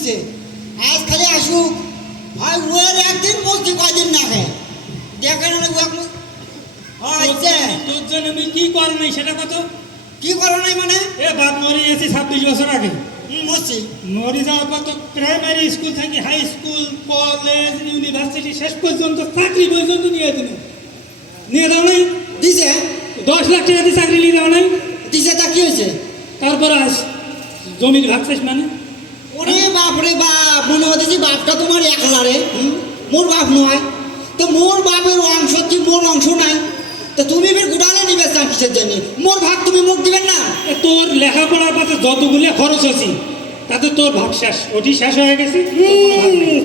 হয়েছে আজ খালি আসুক ভাই ওর একদিন বলছি কয়দিন না খায়। দেখেন তোর জন্য আমি কি কর নাই সেটা কত? কি করো নাই মানে? এ বাপ মরে গেছে ছাব্বিশ বছর আগে। মরছি মরে যাওয়ার পর তো প্রাইমারি স্কুল থেকে হাই স্কুল কলেজ ইউনিভার্সিটি শেষ পর্যন্ত চাকরি পর্যন্ত নিয়ে দিল নিয়ে দাও নাই? দিছে? দশ লাখ টাকা দিয়ে চাকরি নিয়ে দাও নাই? দিছে তা কি হয়েছে? তারপর আস জমির ভাগ শেষ মানে? বাপ রে বাপ মনে হচ্ছে যে বাপটা তোমার একলা রে মোর বাপ নয়। তো মোর বাপের অংশ কি মোর অংশ নাই। তো তুমি ফের গুড়ালে নিবে চান কিসের জন্য। মোর ভাগ তুমি মুখ দিবেন না। তোর লেখাপড়ার পাশে যতগুলো খরচ আছে তাতে তোর ভাগ শেষ। ওটি শেষ হয়ে গেছে?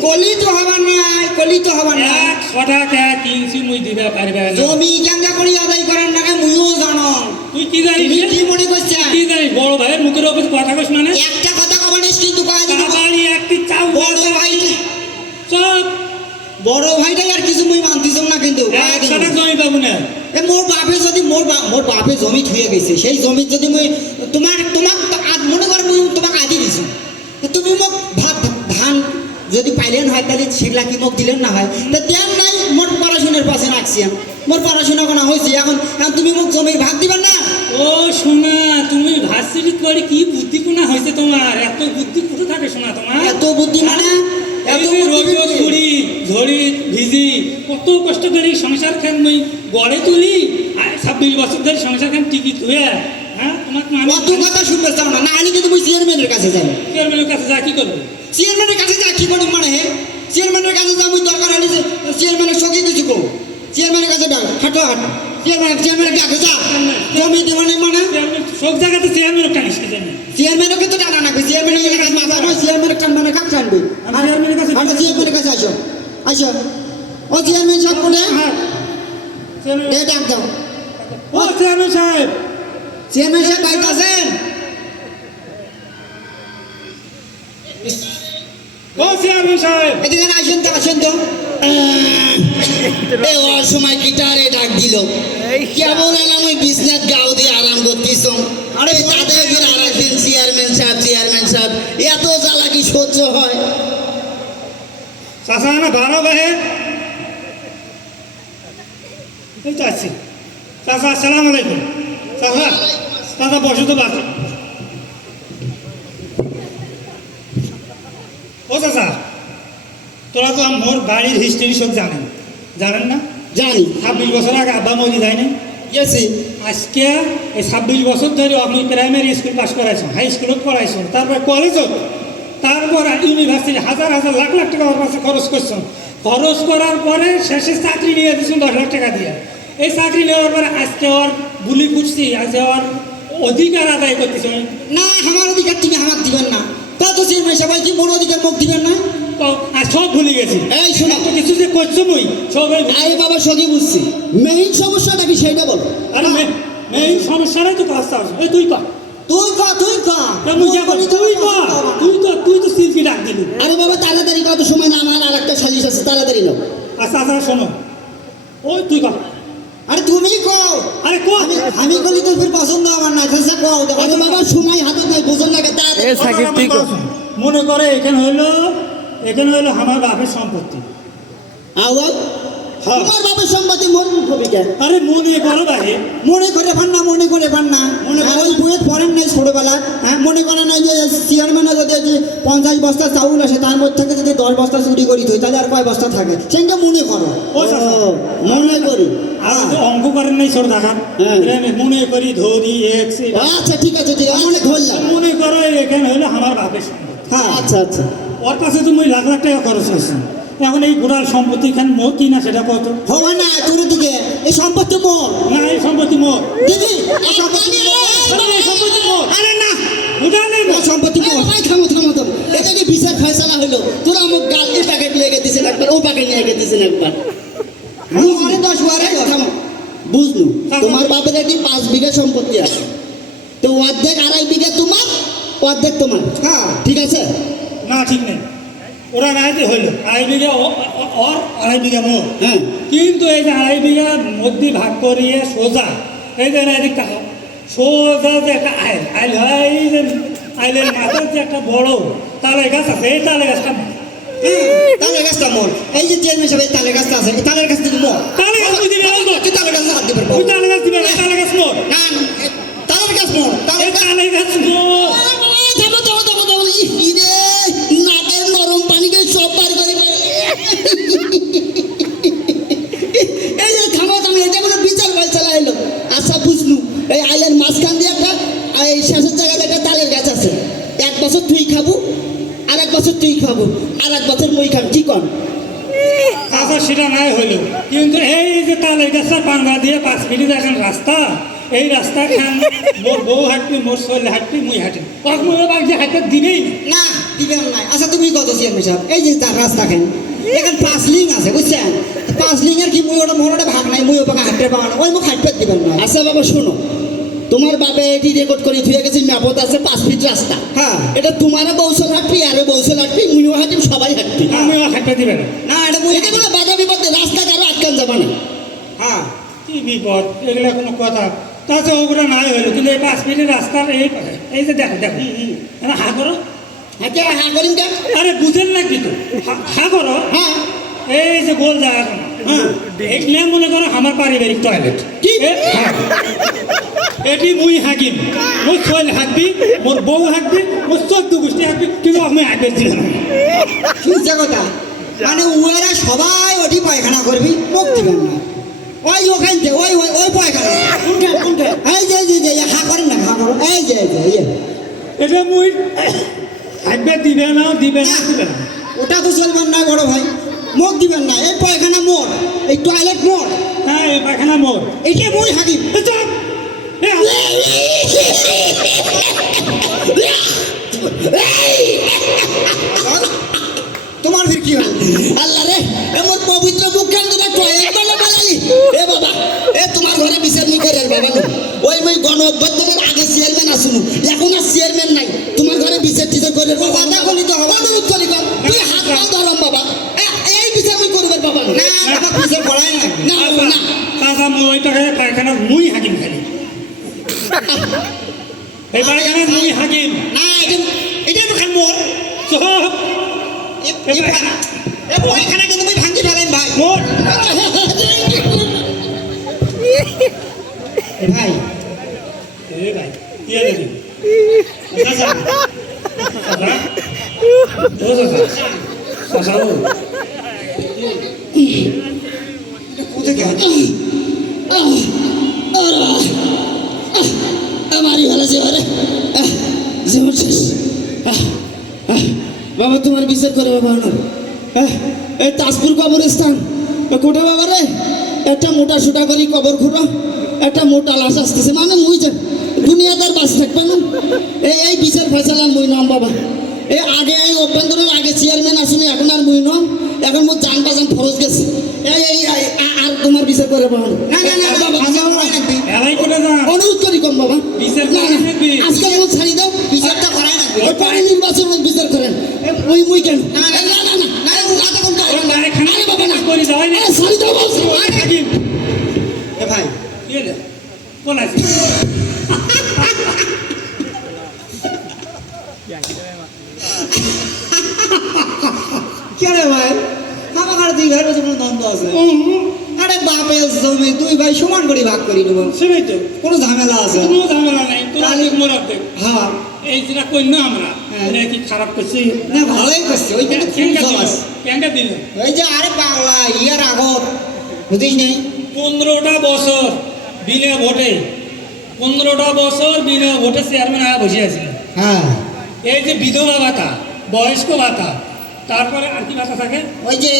কলি তো হবার নাই কলি তো হবার নাই। এক ছটাকে কিনছি মুই দিবে পারবে না। জমি জাঙ্গা করি আদায় করার নাকি মুইও জানো। তুই কি জানিস? কি মনে করছেন? কি জানিস? বড় ভাইয়ের মুখের ওপর কথা কস মানে? একটা কথা কবানিস কিন্তু কয়ে দিবো। বাড়ি একটি চাউ বড় ভাই সব বড় ভাইটাই আর কিছু মুই মানতিস না কিন্তু কয়ে এক দিবো। জমি পাবো না এ মোর বাপে যদি মোর মোর বাপে জমি থুয়ে গেছে সেই জমি যদি মুই তোমার তোমাক মনে কর মুই তোমাক আদি দিছো তুমি মোক ভাত ধান যদি পাইলেন হয় তাহলে সেগুলা কি মোক দিলেন না হয় তা দেন নাই মোর পড়াশোনার পাশে রাখছি আমি। মোর পড়াশোনা কোনা হয়েছে এখন এখন তুমি মোক জমির ভাগ দিবেন না? ও শোনা তুমি ভার্সিটি করে কি বুদ্ধি কোনা হয়েছে তোমার এত বুদ্ধি কোথা থাকে শোনা তোমার এত বুদ্ধি মানে? এত এই যে বুদ্ধি রোদ বুদ্ধি। ঘুরি ঝড়ি ভিজি কত কষ্ট করে সংসার খান মই গড়ে তুলি ছাব্বিশ বছর ধরে সংসার খান টিকিট হয়ে হ্যাঁ? তোমাকে আমি অত কথা শুনতে চাও না। না হলে কিন্তু মুই চেয়ারম্যানের কাছে যাই। চেয়ারম্যানের কাছে যা কি করব? চেয়ারম্যানের কাছে যা কি করুম মানে? হে চেয়ারম্যানের কাছে যা মুই দরকার হলে যে চেয়ারম্যানের সঙ্গে কিছু কো। চেয়ারম্যানের কাছে ডাক হাঁটো হাঁট। চেয়ারম্যান চেয়ারম্যানের কাছে যা। জমি দেবো না মানে? চেয়ারম্যান সব জায়গাতে চেয়ারম্যানও টানিস কি জানি চেয়ারম্যানকে তো টানা নাকি চেয়ারম্যানের কাছে মাথা নয় চেয়ারম্যানের কান মানে কাপ টানবে? আমি চেয়ারম্যানের কাছে- হাঁটো চেয়ারম্যানের কাছে আসো। আসো ও চেয়ারম্যান সাহেব বলে হ্যাঁ এ ডাক দাও। ও চেয়ারম্যান সাহেব। চেয়ারম্যান সাহেব বাড়িতে আছেন ও চেয়ারম্যান সাহেব। এদিকে আসেন তো আসেন তো। এ অসময় গিটারে ডাক দিল। কেমন এলাম ওই গাও দিয়ে আরাম করতিস আরে ভাড়া বাহে এই তো আছি চাষা আসসালামু আলাইকুম। চাষা চাষা বসে তো বাসে। ও চাষা তোরা তো মোর বাড়ির হিস্ট্রি সব জানেন। জানেন না? জানি। ছাব্বিশ বছর আগে আব্বা মরি যায় না? গেছি আজকে এই ছাব্বিশ বছর ধরে আপনি প্রাইমারি স্কুল পাস করাইছেন হাই স্কুলত পড়াইছেন তারপরে কলেজত তারপর ইউনিভার্সিটি হাজার হাজার লাখ লাখ টাকা ওর কাছে খরচ করছেন খরচ করার পরে শেষে চাকরি নিয়ে দিচ্ছেন দশ লাখ টাকা দিয়ে। এই চাকরি নেওয়ার পরে আজকে ওর বুলি খুঁজছি আজকে ওর অধিকার আদায় করতেছে। না আমার অধিকার তুমি আমাকে দিবেন না। কত চেয়ারম্যান সাহেব কি মোর অধিকার মুখ দিবেন না? তো আর সব ভুলে গেছি। এই শোনো। তো কিছু যে করছ মুই সব আরে বাবা সঙ্গে বুঝছি। মেইন সমস্যাটা কি সেইটা বলো। আরে মেইন সমস্যাটাই তো আছে। এই তুই কর তুই ক তুই ক তুই কর তুই কর তুই তো তুই তো সিলকি ডাক দিলি। আরে বাবা তাড়াতাড়ি কত সময় না আমার আর একটা সালিশ আছে তাড়াতাড়ি নাও। আচ্ছা আচ্ছা শোনো। ওই তুই আরে তুমি কও আরে কো আমি আমি কলি তো ফির পছন্দ আমার না কও আরে বাবা সময় হাতে নাই তাড়াতাড়ি সাকিব তুই কর। মনে করে এখানে হইল এখানে হইল আমার বাপের সম্পত্তি। আওয়াজ। তোমার বাবার সম্পত্তি মন হবে কেন? আরে মনে করো ভাই। মনে করে পান না মনে করে পান না। মনে ওই বইয়ে পড়েন নাই ছোটবেলা। হ্যাঁ মনে করে না যে চেয়ারম্যানে যদি পঞ্চাশ বস্তা চাউল আসে তার মধ্যে থেকে যদি দশ বস্তা চুরি করি তুই তাহলে আর কয় বস্তা থাকে? সেটা মনে করো। মনে করি। আর অঙ্ক করেন নাই ছোট হ্যাঁ। মনে করি ধরি আচ্ছা ঠিক আছে ঠিক আছে। মনে ধরলাম মনে করো এখানে হইল আমার বাপের সম্পত্তি। হ্যাঁ আচ্ছা আচ্ছা। ওর কাছে তুমি লাখ লাখ টাকা খরচ করছেন এখন এই গোড়াল সম্পত্তি খান মোর কিনা সেটা কত? হবে না তোর দিকে। এই সম্পত্তি মোর না এই সম্পত্তি মোর দিদি এই সম্পত্তি মোর। এই সম্পত্তি মোর আরে না। গোটা নেই ও সম্পত্তি এ মোর ভাই থামো থামো থামো। এটা কি বিচার ফয়সালা হইল তোরা আমার গাল এই প্যাকেট নিয়ে গেছিস একবার ও প্যাকেট নিয়ে গেছিস একবার। আরে দশ বারে থামো। বুঝলু? তোমার বাপের একটি পাঁচ বিঘা সম্পত্তি আছে। তো অর্ধেক আড়াই বিঘা তোমার অর্ধেক তোমার। হ্যাঁ। ঠিক আছে? না ঠিক নেই। ওরা রাইতে হইল আড়াই বিঘা ও- আড়াই বিঘা মোর। হ্যাঁ। কিন্তু এই যে আড়াই বিঘা মধ্যে ভাগ করিয়ে সোজা এই যে এদিক তাকাও সোজা যে একটা আইল আইল হয় এই যে আইলের মাথার যে একটা বড় তালে গাছ আছে এই তালে গাছটা হ্যাঁ, তালের গাছটা মোর। এই যে চেয়ারম্যান সাহেব তালের গাছটা আছে তালের গাছ থেকে মোর। তালে গাছ তুই দিবি তুই তালের গাছে হাত দিবে তুই তালে গাছ দিবি না, তালে গাছ মোর। না তালের গাছ মোর তালে গাছ মোর। থামো থামো থামো থামো ইরে নাকের নরম পানিকে সব বার করে ফেলে। এই যে থামো থামো এটা কোনো বিচার ফাইসালা এলো আচ্ছা বুঝলু এই আইলের মাঝখান দিয়ে একটা আর এই শেষের জায়গায় একটা তালের গাছ আছে এক বছর তুই খাব আর এক বছর তুই খাব আর এক বছর মই খাম কি কর আচ্ছা সেটা নাই হইল কিন্তু এই যে তালে গাছটা বাংলা দিয়ে পাঁচ মিনিট এখন রাস্তা। এই রাস্তা খান মোর বউ হাঁটবি মোর শরীরে হাঁটবি মুই হাঁটি। পাঁচ মিনিট বাগ যে হাঁটতে দিবেই। না। দিবেন নাই। আচ্ছা তুমি কত চেয়ারম্যান সাহেব? এই যে তার রাস্তা খান এখানে পাঁচ লিং আছে বুঝছেন? পাঁচ লিং এর কি মুই ওটা মোর ওটা ভাগ নাই মুই ওপাকে হাঁটতে না। ওই মুখ হাঁটতে দিবেন না। আচ্ছা বাবা শোনো। তোমার বাবা এটি রেকর্ড করে থুয়ে গেছে ম্যাপত আছে পাঁচ ফিট রাস্তা। হ্যাঁ। এটা তোমারও বৌসল হাঁটবি আরে বৌসল হাঁটবি মুইও হাঁটিম সবাই হাঁটবি। আমিও হাঁটতে দিবে না। না এটা এটা কোনো বাধা বিপদে রাস্তা কারও আটকান যাবে না। হ্যাঁ। কি বিপদ? এগুলা কোনো কথা। তাছাড়া ওগুলো নাই হইল কিন্তু এই পাঁচ মিনিট রাস্তার এই এই যে দেখো দেখো। হা করো। হ্যাঁ করিম কেন আরে বুঝেন না কিন্তু হা- হা করো। হ্যাঁ। এই যে গোল জায়গা হ্যাঁ এগুলো মনে করো আমার পারিবারিক টয়লেট? হ্যাঁ। এটি মুই হাকিম। মোর ছোয়াল হাঁকবি মোর বউ হাঁকবি মোর চোদ্দ গোষ্ঠী হাঁকবি কিন্তু আমি হাঁকবে। দিলাম শুনছে কথা। মানে উয়ারা সবাই ওটি পায়খানা করবি মুখ দিবেন না। ওই ওখান থেকে ওই ওই ওই পায়খানা। কোনটা কোনটা? এই যে যে, যে হা করেন না হা করো এই যে যে এটা মুই হাঁকবে দিবে না দিবে না দিবে না। ওটা তো চলবেন না বড় ভাই। মুখ দিবেন না এই পায়খানা মোর এই টয়লেট মোর হ্যাঁ এই পায়খানা মোর এটা মই হাকিম তোমার ফির কি হল আল্লাহ রে এমন পবিত্র মুখখান তোরা টয়লেট বলে বানালি। এ বাবা ওই টাকায় পায়খানা মুই হাকিম খালি এই পায়খানা মুই হাকিম না এটা এটা খান মোর চুপ! এ- এ পায়- পায়খানা কিন্তু মুই ভাঙি ফেলাইম ভাই মোর ভাই এ ভাই ইয়ে দেখি চাচা চাচা ও কোথায় গেল? আমারই ভালো যে ঘরে জীবন শেষ। বাবা, তোমার বিচার করে বাবা এই তাজপুর কবরস্থান। কোটে বাবা রে, একটা মোটা সোটা করি কবর খুঁড়ো একটা মোটা লাশ আসতেছে। মানে মুই দুনিয়াদার বাস থাকবে না। এই এই বিচার ফয়সালার মুই নাম বাবা। এই আগে এই অভ্যন্তরের আগে চেয়ারম্যান আসুনি এখন আর মুই নম এখন মোর জান বাজান ফরজ গেছে। এই আর তোমার বিচার করে বাবা না। না না অনুরোধ করি কম বাবা। বিচার না, না, যেমন ছাড়ি দাও। বিচারটা করাই না পরে নির্বাচন বিচার করেন। এ, ওই মুই কেন? কে রে ভাই? আমার দুই ঘরের কোনো দ্বন্দ্ব আছে? আরে বাপের জমি দুই ভাই সমান করে ভাগ করি নেব। সেটাই তো। কোনো ঝামেলা আছে? কোনো ঝামেলা নাই। তোরা ঠিক মোরা দেখ। হ্যাঁ। এই যেটা কই না আমরা হ্যাঁ। এটা কি খারাপ করছি? না ভালোই করছি। ওই জবাস কেঙ্গা দিল? ওই যে আরে পাগলা ইয়ার আগত। বুঝিস নেই পনেরোটা বছর বিনা ভোটে পনেরোটা বছর বিনা ভোটে চেয়ারম্যান আয়া বসে আছে। হ্যাঁ। এই যে বিধবা ভাতা বয়স্ক ভাতা তারপরে আর কি ভাতা থাকে? ওই যে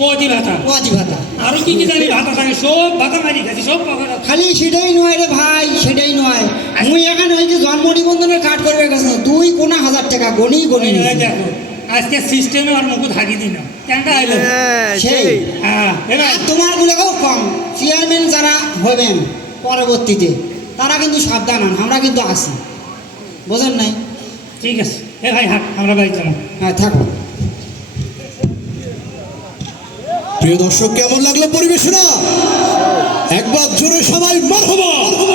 পদি ভাতা ওয়াজি ভাতা আরও কি কি জানি ভাতা থাকে? সব ভাতা মারি খাচ্ছি সব খালি সেটাই নয় রে ভাই সেটাই নয়। মুই এখানে ওই যে জন্ম নিবন্ধনের কার্ড করবে গেছে দুই কোনা হাজার টাকা গনি গনি দেখো আজকে সিস্টেমে আর মুখ থাকি দিন কেনটা আইলো সেই। হ্যাঁ এবার আর তোমার গুলোকেও কম। চেয়ারম্যান যারা হবেন পরবর্তীতে তারা কিন্তু সাবধান হন আমরা কিন্তু আছি বোঝেন নাই? ঠিক আছে। এ ভাই হাট আমরা বাড়ি যাব। হ্যাঁ থাকো। প্রিয় দর্শক কেমন লাগল পরিবেশনা? একবার জোরে সবাই মারহবা।